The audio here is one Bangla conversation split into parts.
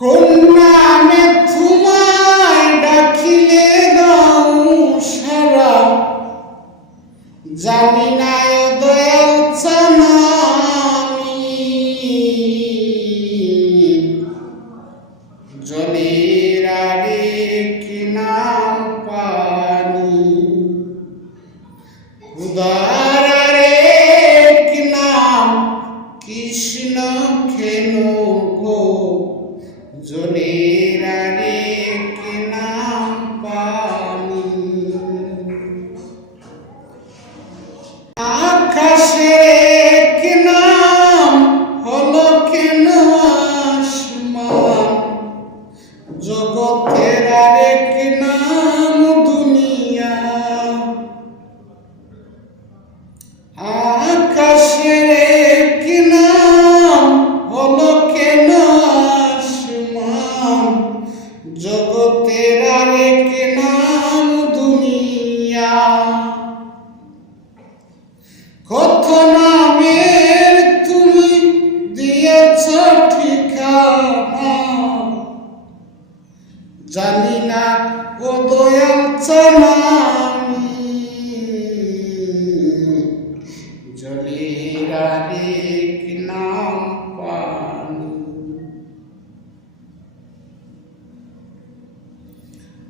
কন্যা আমি তোমায় ডাকিলে দাও সারা। জানি না দয়াল চানা আমি জলের আরে কি নাম পানি। উদার জলের আরে নাম পানি। আকাশের কি নাম, হলো কেন আসমান জগতের আরেক নাম দুনিয়া। আকাশের জগতের আরেক নাম দুনিয়া। কত নামের তুমি দিয়েছ ঠিকানা। জানি না ও দয়াল জলের আরেক নাম পানি আকাশের এক নাম হলো কেন আসমান জগতের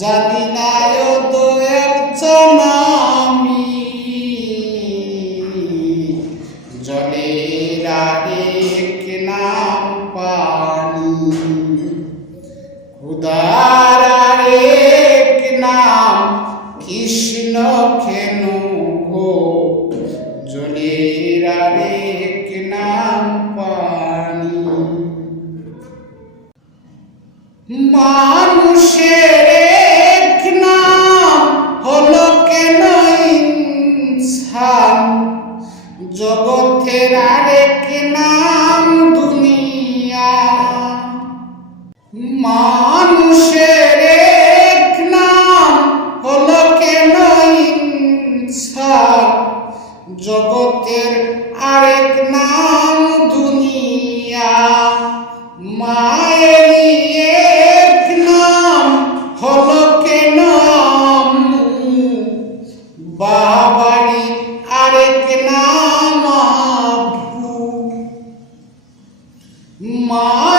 জানি না ও দয়াল চানামি জলের আরেক নাম পানি। খুদার নাম কৃষ্ণ খেন গো? জলের আরেক নাম পানি। মানুষের জগতের আরেক নাম দুনিয়া। মানুষের এক নাম হলো কেন ইনসান? জগতের আরেক নাম দুনিয়া। মায়ের এক নাম হলো কেন মায়ের